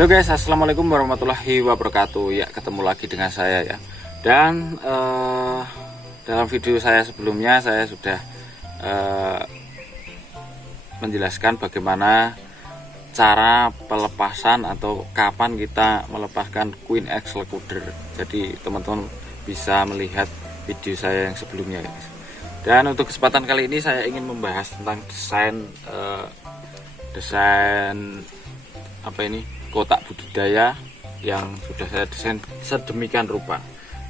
Halo guys, assalamualaikum warahmatullahi wabarakatuh. Ya, ketemu lagi dengan saya ya. Dan dalam video saya sebelumnya saya sudah menjelaskan bagaimana cara pelepasan atau kapan kita melepaskan Queen X Lecoder. Jadi teman-teman bisa melihat video saya yang sebelumnya guys. Dan untuk kesempatan kali ini saya ingin membahas tentang desain apa ini, kotak budidaya yang sudah saya desain sedemikian rupa.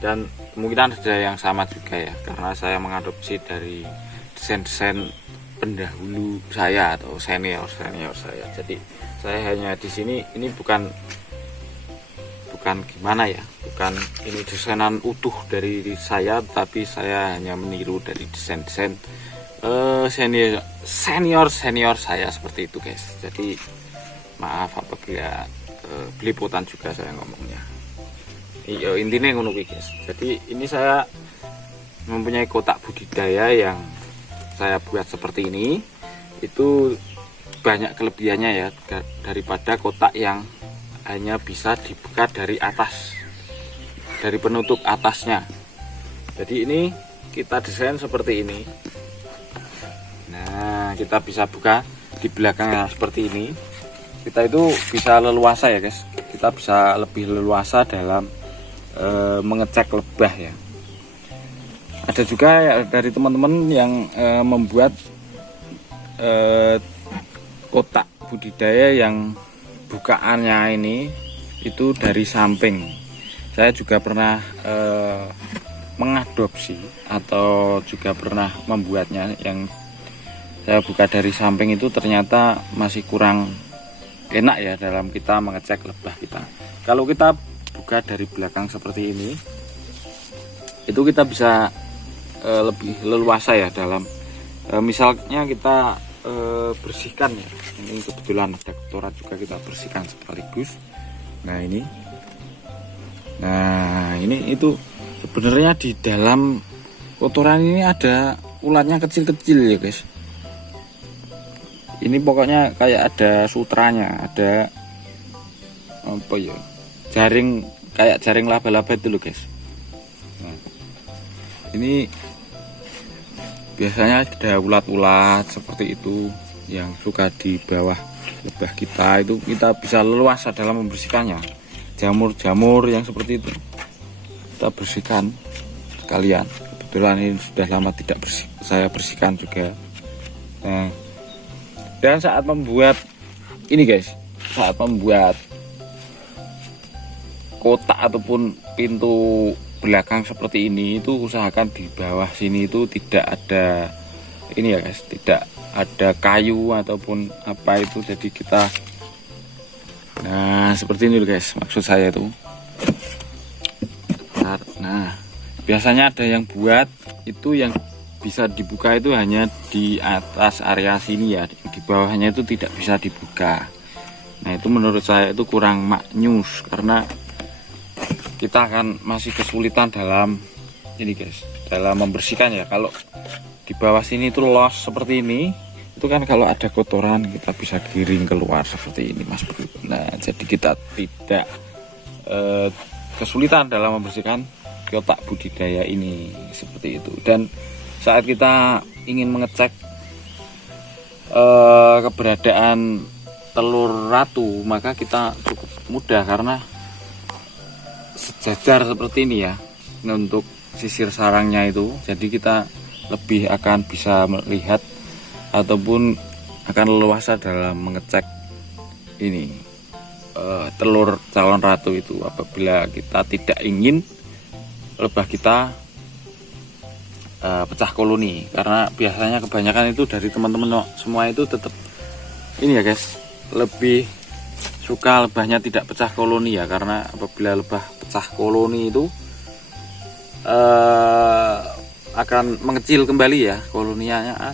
Dan kemungkinan ada yang sama juga ya, karena saya mengadopsi dari desain-desain pendahulu saya atau senior saya. Jadi saya hanya di sini, ini bukan gimana ya, bukan ini desainan utuh dari saya, tapi saya hanya meniru dari desain-desain senior saya seperti itu guys. Jadi maaf apabila beliputan juga saya ngomongnya. Iya, intinya ngono guys. Jadi ini saya mempunyai kotak budidaya yang saya buat seperti ini. Itu banyak kelebihannya ya daripada kotak yang hanya bisa dibuka dari atas, dari penutup atasnya. Jadi ini kita desain seperti ini. Nah, kita bisa buka di belakangnya seperti ini. Kita itu bisa leluasa ya guys, kita bisa lebih leluasa dalam mengecek lebah ya. Ada juga ya dari teman-teman yang membuat kotak budidaya yang bukaannya ini itu dari samping. Saya juga pernah mengadopsi atau juga pernah membuatnya, yang saya buka dari samping itu ternyata masih kurang enak ya dalam kita mengecek lebah kita. Kalau kita buka dari belakang seperti ini, itu kita bisa lebih leluasa ya dalam misalnya kita bersihkan ya. Ini kebetulan ada kotoran juga, kita bersihkan sekaligus. Nah ini itu sebenarnya di dalam kotoran ini ada ulatnya kecil-kecil ya guys. Ini pokoknya kayak ada sutranya, ada apa ya, jaring, kayak jaring laba-laba itu loh guys. Nah, ini biasanya ada ulat-ulat seperti itu yang suka di bawah lebah kita, itu kita bisa leluasa dalam membersihkannya. Jamur-jamur yang seperti itu kita bersihkan sekalian. Kebetulan ini sudah lama tidak saya bersihkan juga. Nah, dan saat membuat ini guys, saat membuat kotak ataupun pintu belakang seperti ini, itu usahakan di bawah sini itu tidak ada ini ya guys, tidak ada kayu ataupun apa itu. Jadi kita, nah seperti ini guys, maksud saya itu. Nah biasanya ada yang buat itu yang bisa dibuka itu hanya di atas area sini ya, di bawahnya itu tidak bisa dibuka. Nah itu menurut saya itu kurang maknyus, karena kita akan masih kesulitan dalam ini guys, dalam membersihkan ya. Kalau di bawah sini itu los seperti ini, itu kan kalau ada kotoran kita bisa giring keluar seperti ini mas. Nah jadi kita tidak kesulitan dalam membersihkan kotak budidaya ini seperti itu. Dan saat kita ingin mengecek keberadaan telur ratu, maka kita cukup mudah karena sejajar seperti ini ya untuk sisir sarangnya itu. Jadi kita lebih akan bisa melihat ataupun akan leluasa dalam mengecek ini telur calon ratu itu, apabila kita tidak ingin lebah kita pecah koloni. Karena biasanya kebanyakan itu dari teman-teman semua itu tetap ini ya guys, lebih suka lebahnya tidak pecah koloni ya, karena apabila lebah pecah koloni itu akan mengecil kembali ya koloninya.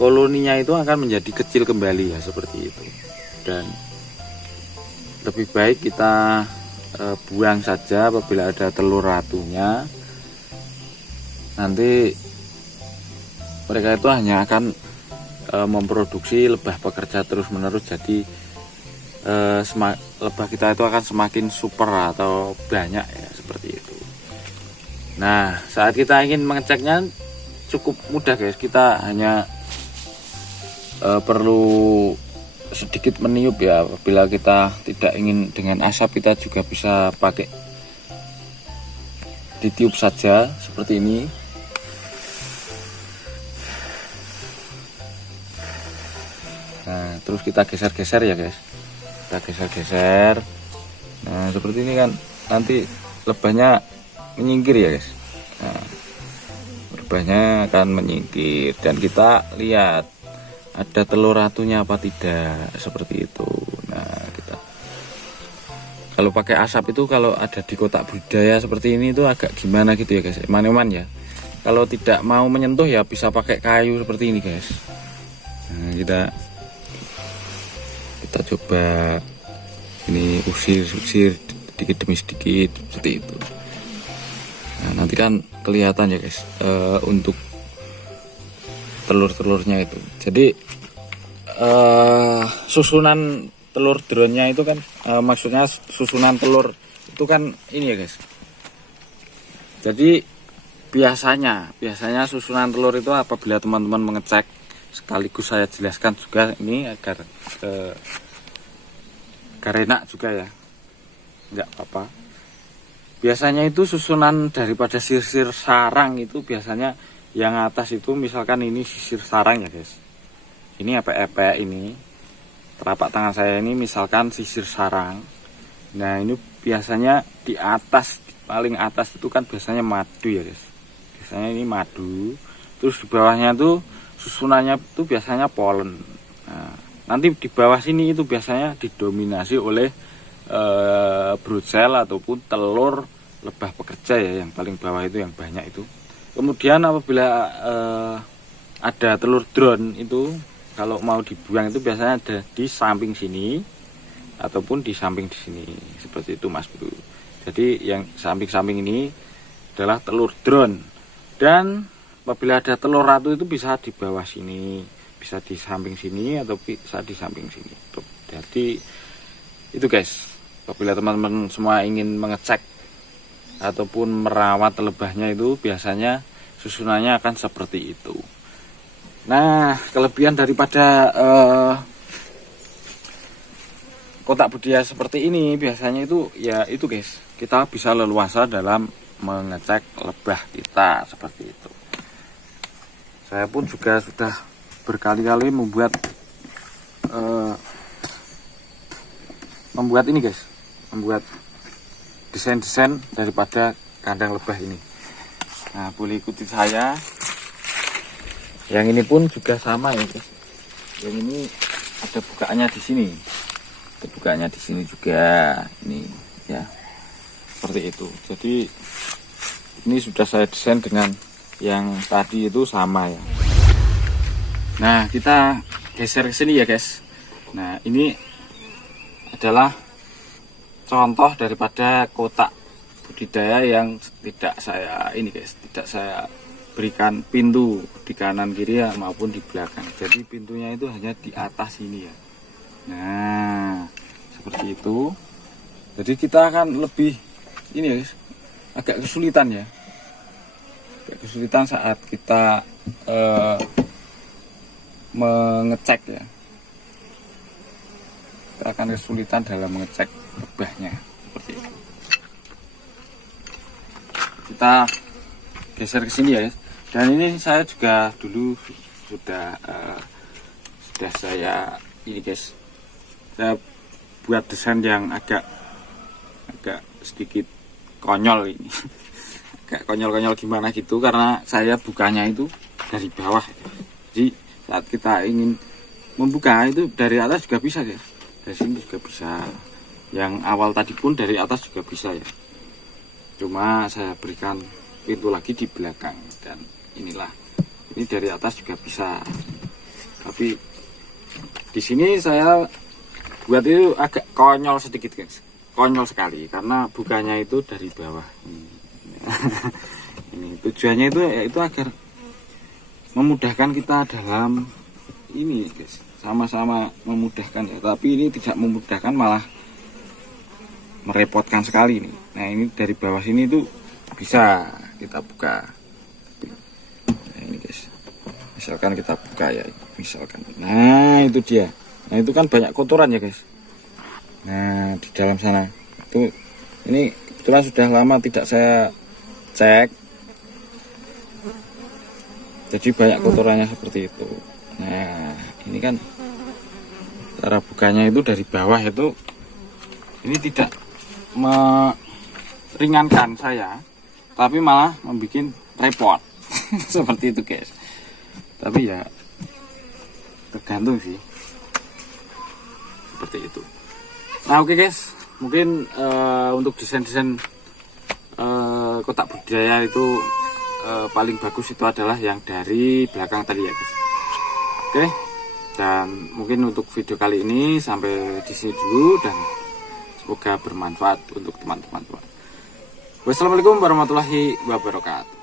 Koloninya itu akan menjadi kecil kembali ya, seperti itu. Dan lebih baik kita buang saja apabila ada telur ratunya. Nanti mereka itu hanya akan memproduksi lebah pekerja terus menerus. Jadi lebah kita itu akan semakin super atau banyak ya, seperti itu. Nah, saat kita ingin mengeceknya cukup mudah guys, kita hanya perlu sedikit meniup ya. Apabila kita tidak ingin dengan asap, kita juga bisa pakai ditiup saja seperti ini. Nah, terus kita geser-geser ya guys, kita geser-geser. Nah, seperti ini kan nanti lebahnya menyingkir ya guys. Nah, lebahnya akan menyingkir dan kita lihat ada telur ratunya apa tidak, seperti itu. Nah, kita kalau pakai asap itu, kalau ada di kotak budidaya seperti ini itu agak gimana gitu ya guys, eman-eman ya. Kalau tidak mau menyentuh ya bisa pakai kayu seperti ini guys. Nah, kita coba ini usir sedikit demi sedikit seperti itu. Nah, nanti kan kelihatan ya guys untuk telur-telurnya itu. Jadi susunan telur drone-nya itu kan maksudnya susunan telur itu kan ini ya guys. Jadi biasanya susunan telur itu apabila teman-teman mengecek, sekaligus saya jelaskan juga ini agar enak juga ya, nggak apa-apa. Biasanya itu susunan daripada sisir sarang itu biasanya yang atas itu, misalkan ini sisir sarang ya guys, ini epek-epek, ini telapak tangan saya ini misalkan sisir sarang. Nah, ini biasanya di atas, paling atas itu kan biasanya madu ya guys, biasanya ini madu. Terus di bawahnya tuh susunannya itu biasanya polen. Nah, nanti di bawah sini itu biasanya didominasi oleh brucel ataupun telur lebah pekerja ya, yang paling bawah itu yang banyak itu. Kemudian apabila ada telur drone itu, kalau mau dibuang itu biasanya ada di samping sini ataupun di samping di sini, seperti itu Mas Bro. Jadi yang samping-samping ini adalah telur drone, dan apabila ada telur ratu itu bisa di bawah sini, bisa di samping sini atau bisa di samping sini. Jadi itu guys, apabila teman-teman semua ingin mengecek ataupun merawat lebahnya itu biasanya susunannya akan seperti itu. Nah, kelebihan daripada kotak budidaya seperti ini biasanya itu ya itu guys, kita bisa leluasa dalam mengecek lebah kita seperti itu. Saya pun juga sudah berkali-kali membuat ini guys, membuat desain-desain daripada kandang lebah ini. Nah, boleh ikuti saya. Yang ini pun juga sama ya guys. Yang ini ada bukaannya di sini. Ada bukaannya di sini juga. Ini ya. Seperti itu. Jadi ini sudah saya desain dengan yang tadi itu sama ya. Nah, kita geser ke sini ya guys. Nah, ini adalah contoh daripada kotak budidaya yang tidak saya berikan pintu di kanan kiri ya, maupun di belakang. Jadi pintunya itu hanya di atas ini ya. Nah, seperti itu. Jadi kita akan lebih ini ya guys, agak kesulitan ya. Agak kesulitan saat kita mengecek ya. Kita akan kesulitan dalam mengecek lebahnya seperti itu. Kita geser ke sini ya guys. Dan ini saya juga dulu sudah saya ini guys, saya buat desain yang agak sedikit konyol ini. Agak konyol-konyol gimana gitu, karena saya bukanya itu dari bawah. Jadi saat kita ingin membuka itu dari atas juga bisa guys, dari sini juga bisa. Yang awal tadi pun dari atas juga bisa ya. Cuma saya berikan pintu lagi di belakang, dan inilah, ini dari atas juga bisa. Tapi di sini saya buat itu agak konyol sedikit guys, konyol sekali karena bukanya itu dari bawah. Ini tujuannya itu yaitu agar memudahkan kita dalam ini guys, sama-sama memudahkan ya, tapi ini tidak memudahkan, malah merepotkan sekali nih. Nah ini dari bawah sini tuh bisa kita buka. Nah ini guys, misalkan kita buka ya, misalkan, nah itu dia. Nah itu kan banyak kotoran ya guys. Nah di dalam sana itu, ini kebetulan sudah lama tidak saya cek, jadi banyak kotorannya seperti itu. Nah ini kan cara bukanya itu dari bawah itu, ini tidak meringankan saya, tapi malah membuat repot. Seperti itu guys. Tapi ya tergantung sih, seperti itu. Nah oke guys, mungkin untuk desain-desain kotak budidaya itu paling bagus itu adalah yang dari belakang tadi ya guys. Oke, dan mungkin untuk video kali ini sampai di sini dulu, dan semoga bermanfaat untuk teman-teman. Wassalamualaikum warahmatullahi wabarakatuh.